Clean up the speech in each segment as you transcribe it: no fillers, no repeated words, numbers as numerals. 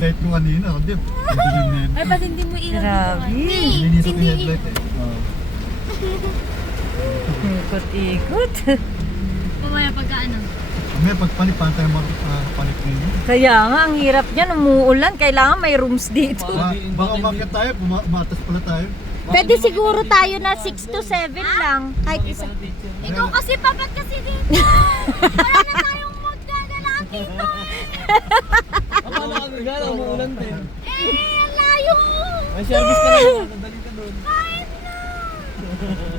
headlight ko kanina. Hindi, dilim na yun. Ay, ba't hindi mo ilaw dito? Grabe. Linis ko yung headlight eh. Ikot-ikot. Mamaya pagka ano? May pagpanik, paano tayo magpanik ninyo? Kaya nga, ang hirap niyan. Umuulan. Kailangan may rooms dito. Baka umakyat tayo, bumatas pala tayo. Pwede siguro tayo na 6 to 7 lang. Kahit isa. Ikaw kasi, papat kasi dito. Wala na tayong magdadalaan dito. Paano ka gagala? Umuulan din. Ang layo. May service ka na. Nadali ka doon.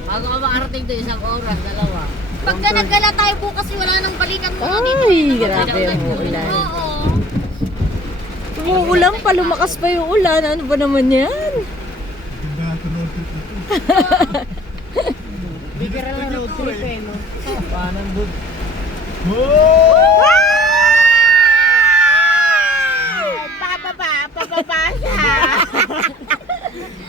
Bago ka makarating doon, 1 oras, 2. Pagka naggala tayo bukas, wala nang balikan mo dito. Ay, grabe ang uulan. Oo. Umuulan pa, lumakas pa yung ulan. Ano ba naman yan? Ganda nga ito road trip dito. Bigyan na lang road trip eh, no? Paano good? Oh!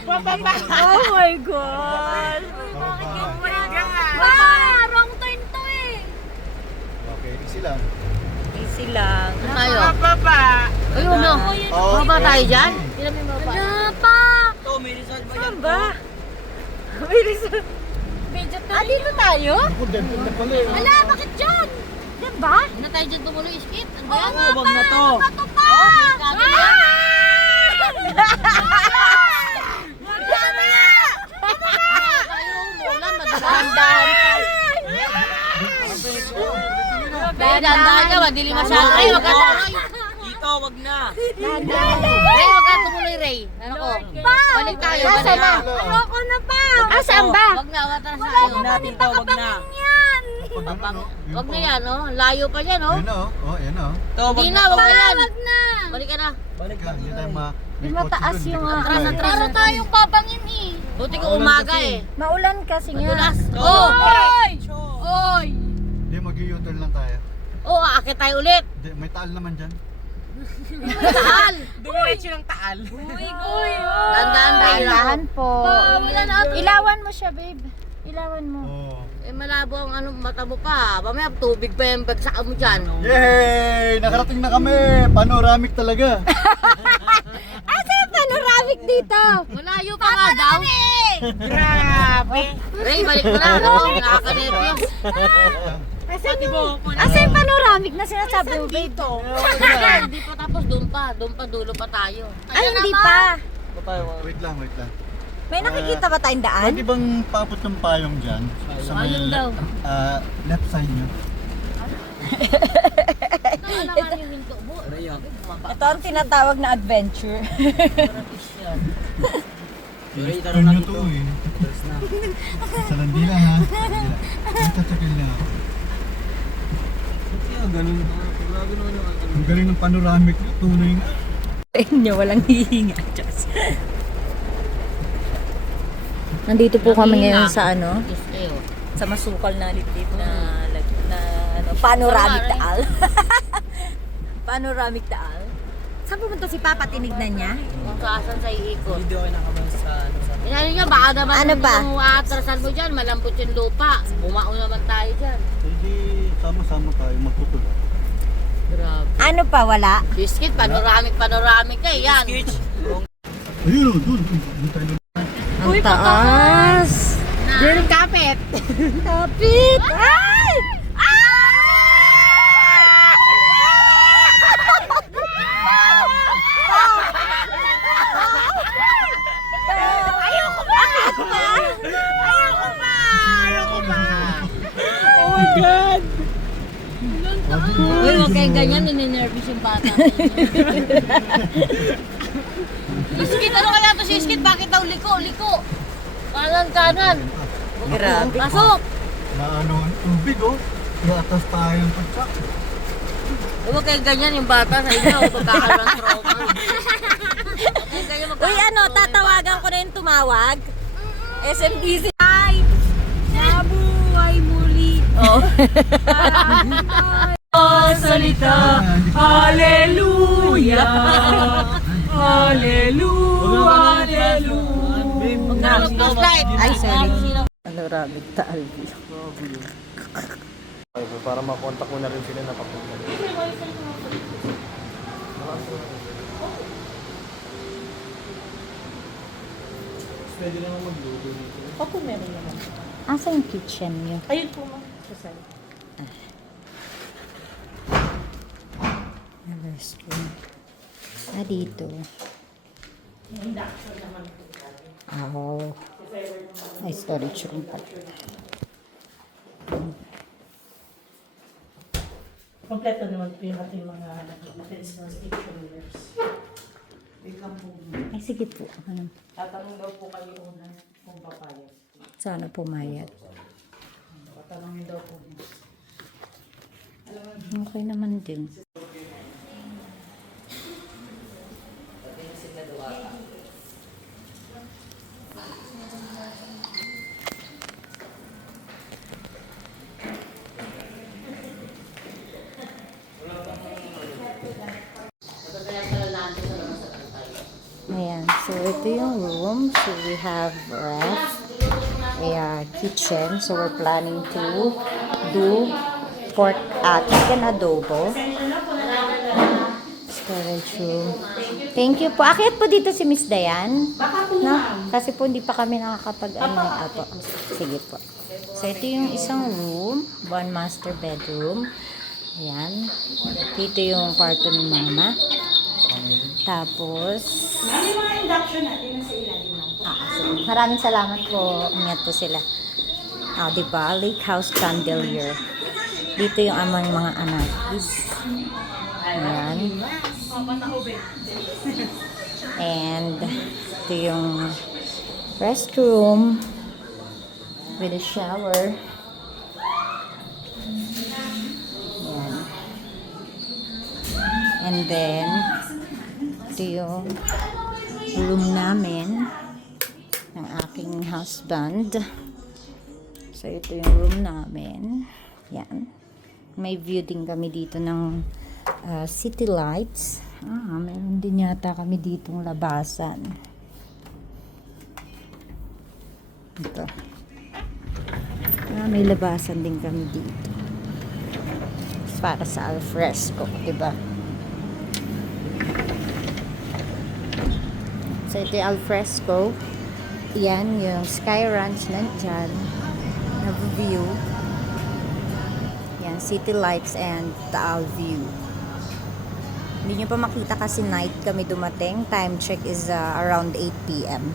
Pababa Oh my God! Oh my God! Wow, wrong turn to eh. Okay, easy lang. Easy lang. Tayo. Ayun no. Baba tayo dyan. Ilan may baba? Wala pa. Ito, may result ba Saan ba? May resort. Medyo to. Dito tayo? Ako, dental na pala eh. Wala, bakit dyan? Diyan ba? Hindi na tayo dyan tumuloy, skip. Ano ba yan? Wag na to. Bato pa. Sabi na. Umuulan, madahan-dahan ka. Dahan-dahan ka, madilim masyado. Ray, wag ka tumuloy. Dito, wag na. Ray, wag ka tumuloy, Ray. Ano ko? Balik tayo, balik. Ayoko na pa. Saan ba? Wag na, wag na sa Wag ayo. na, dito, wag na. Yan. Wag na yan, oh. Layo pa yan, oh. Ayan na oh. Oh, ayan na oh. Ito, wag Hindi na. na, wag na yan. Wag na. Balik ka na. Balik Kaya, hindi tayo Di mataas yung Atras, atras. Para tayong babangin eh. Buti ko umaga eh. Maulan kasi nga. Madulas. Oh! Oy! Oy! Hindi, mag-u-turn lang tayo. Oo, aakit tayo ulit. Hindi, may taal naman dyan. Taal. Dumiretso ng taal. Uy! Uy! Tandaan tayo. Dahan po. Wala na. Ilawan mo siya, babe. Ilawan mo. Oh. Eh malabo ang ano, mata mo pa. Mamaya tubig pa yung bagsak mo dyan. Yay! Nakarating na kami! Panoramic talaga. Asa yung panoramic dito? Malayo pa nga daw. Grabe. Ray, balik mo na. Ano, nakakanervyos. Asa yung panoramic na sinasabi mo, babe? Hindi pa tapos, doon pa, dulo pa tayo. Ay, hindi pa. Ito tayo. Wait lang, wait lang. May nakikita ba tayong daan? Pwede bang paabot ng payong dyan? Sa may Payong daw. left side nyo. Alangan yung hinto mo. Ito ang tinatawag na adventure. Turn nyo to eh. Sa landila ha. Tatatakil na. Kaya ganun. Grabe naman yung ano. Ang galing ng panoramic na tunay nga. Inyo, walang hihinga. Diyos. Nandito po kami ngayon sa ano, Yes, kayo. sa masukal na liblib na ano, panoramic taal. Panoramic taal. Saan pumunta si Papa? Tinignan niya? Kung saan sa iikot. Hindi ako nakabang sa ano sa Inano niya, baka naman Ano ba? kung aatrasan mo dyan, malambot yung lupa. Bumao naman tayo dyan. Hindi sama-sama tayo magtutulak. Grabe. Ano pa, wala? Biscuit, panoramic ka eh, yan. Ayun o, doon. Doon tayo na. Ang taas! Diyan kapit. Kapit! Ay! Oh my God! Uy, huwag kayong ganyan, nininervous yung bata. Biscuit, ano kaya to si Biscuit? Bakit daw liko? Kanan. Grabe. Pasok! Na ano, tubig oh. Gatas tayo ng pagsak. Huwag kayong ganyan yung bata sa inyo. Magkakaroon ng trauma. Uy, ano, tatawagan ko na yung tumawag. SMDC. Nabuhay muli. Oh. Salita, Hallelujah! Hallelujah! Hallelujah! Ay, sorry. Panoramic taal. Para makontak mo na rin sila na papunta. pwede naman magluto dito. Opo, meron naman. Asa yung kitchen niyo? Ayun po, ma'am. Kasal. Restroom. Dito. Oh. Ay, storage room pa. Kompleto naman po yung ating mga utensils, kitchenwares. Ay, sige po. Ano? Tatanong daw po kayo una kung papayag. Sana pumayag. Tatanungin daw po niya. Okay naman din. Ayan. So, ito yung room. So, we have ref, a kitchen. So, we're planning to do pork chicken adobo. Storage room. Thank you po. Akit po dito si Miss Dayan. No? Kasi po hindi pa kami Apo. Sige po. So, ito yung isang room. One master bedroom. Ayan. Dito yung kwarto ni Mama. Tapos, sige. Maraming salamat po. Ingat po sila. Diba? Lake House Chandelier. Dito yung amang mga anak. Ayan. And ito yung restroom with a shower. Ayan. And then, ito yung room namin ng aking husband. So, ito yung room namin. Yan. May view din kami dito ng city lights. Meron din yata kami ditong labasan. Ito. May labasan din kami dito. Para sa alfresco, diba? So, ito yung alfresco. Yan, yung Sky Ranch nandyan. Na-view. Yan, city lights and Taal view. Hindi nyo pa makita kasi night kami dumating. Time check is around 8 p.m.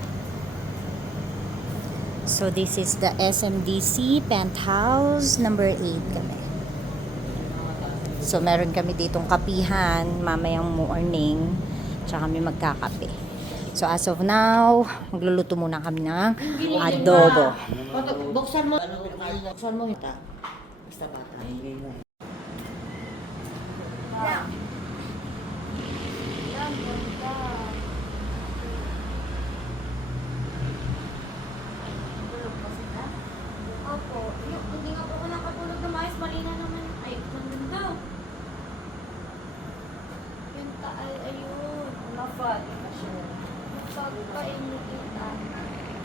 So, this is the SMDC Penthouse number 8 kami. So, meron kami ditong kapihan mamayang morning. Tsaka kami magkakape. So, as of now, magluluto muna kami ng adobo. Buksan mo. Buksan mo. Basta bata. Opo. Hindi nga po ako nakatulog na maayos. Marina naman. Ay, ganda. Yung taal, ayun. Mafag. Pagpainit yung taal.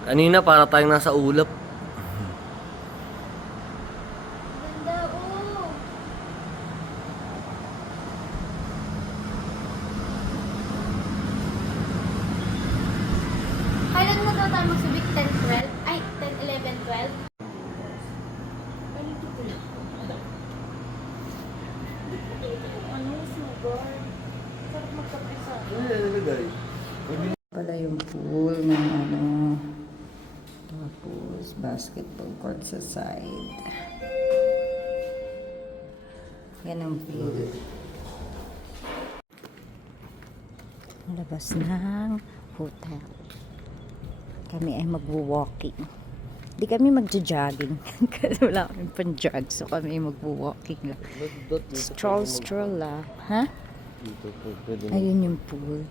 Kanina para tayong nasa ulap. Ganda, oh. Kailan mo daw tayo magsubik? 10, 12? Ay, 10, 11, 12? Ano, sugar? Sarap magkapresa. Pala yung pool ng ano. Tapos, basketball court sa side. Yan ang pool. Labas ng hotel. Kami ay magwo-walking. Hindi kami magja-jogging. Kasi wala kami pang-jog. So kami ay magwo-walking lang. Stroll lang. Ha? Dito po, pwede na Ayun yung pool.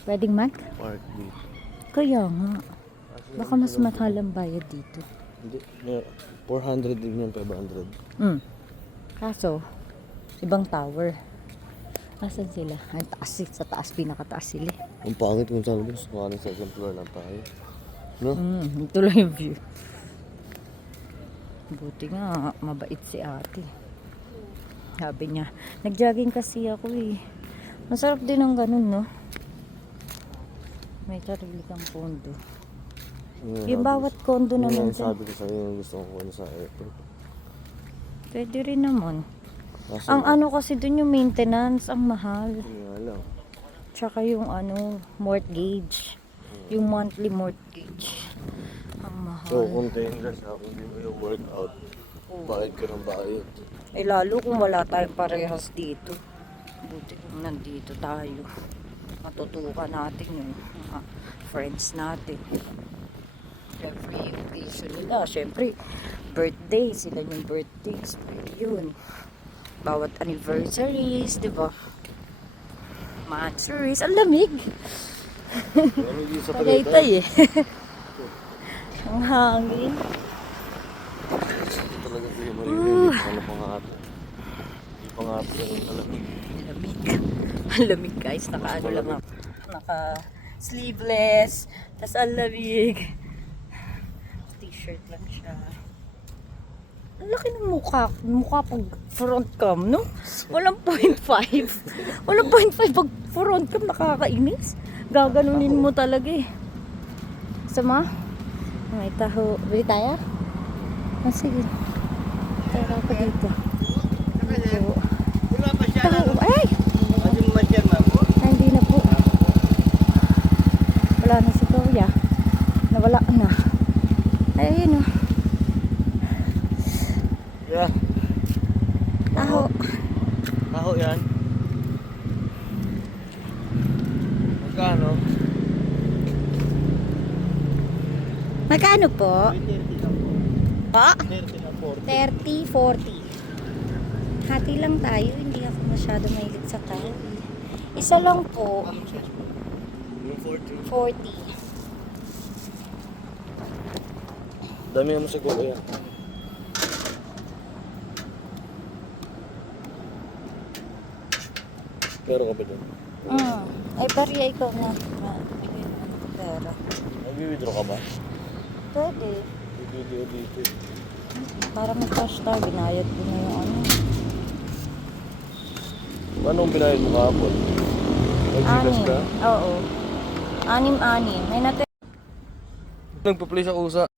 Pwedeng mag? park dito. Kaya nga. Baka mas mahal ang bayad dito. Hindi, 400 din yan, 500. Kaso, ibang tower. Asan sila? Ay, taas. Sa taas, pinakataas sila. Ang pangit kung saan gusto. Baka ng second floor lang tayo. No? Ito lang yung view. Buti nga, mabait si ate. Sabi niya, nag-jogging kasi ako eh. Masarap din ang ganun, no? May sarili kang pondo. Yung bawat condo naman dyan. Sabi ko sa'yo yung gusto ko kunin sa airport. Pwede rin naman. Kaso, Ang ano kasi dun yung maintenance, ang mahal. hindi nga lang. Tsaka yung ano, mortgage. Yung monthly mortgage. Ang mahal. So, kung tindas ako, hindi mo yung workout. Bayad ka ng bayad. Eh lalo kung wala tayong parehas dito. Buti kung nandito tayo. Matutukan natin yung mga friends natin. Every occasion nila. Siyempre, birthday. Sila yung birthdays. Pwede yun. Bawat anniversaries, di ba? Monthsaries. Ang lamig. Ano yung sa Tagaytay eh. Ang hangin. Ito talaga ito yung maririnig. Ano pa nga ito? Hindi pa nga ito yung talamig. Ang lamig. Ang lamig guys. Naka ano lang ako. Naka sleeveless. Tas ang lamig. T-shirt lang siya. Ang laki ng mukha. Mukha pag front cam, no? Walang 0.5. Walang 0.5 pag front cam. Nakakainis. Gaganunin mo talaga eh. Sama? May taho. Bili tayo? Ah, sige. Tara ako dito. Taho. Taho. Ay! Ay, hindi na po. Wala na si Kuya. Nawala na. Ay, ayun o. Yeah. Taho. Taho yan. Magkano? Magkano po? 30 lang po. Pa? 30 na 30, 40. 40. Hati lang tayo. Hindi ako masyado mahilig sa tayo. Isa lang po. Yung 40. 40. Dami naman siguro yan. Pero ka ba dun? Ay, bariya ikaw na. Pera. Nag-withdraw ka ba? Pwede. Video dito. Para may cash tayo. Binayad ko na yung ano. Paano ang binayad mo kahapon? Nag-gigas Anim. ka? Oo. 6-6. May natin. Nagpa-play sa kusa.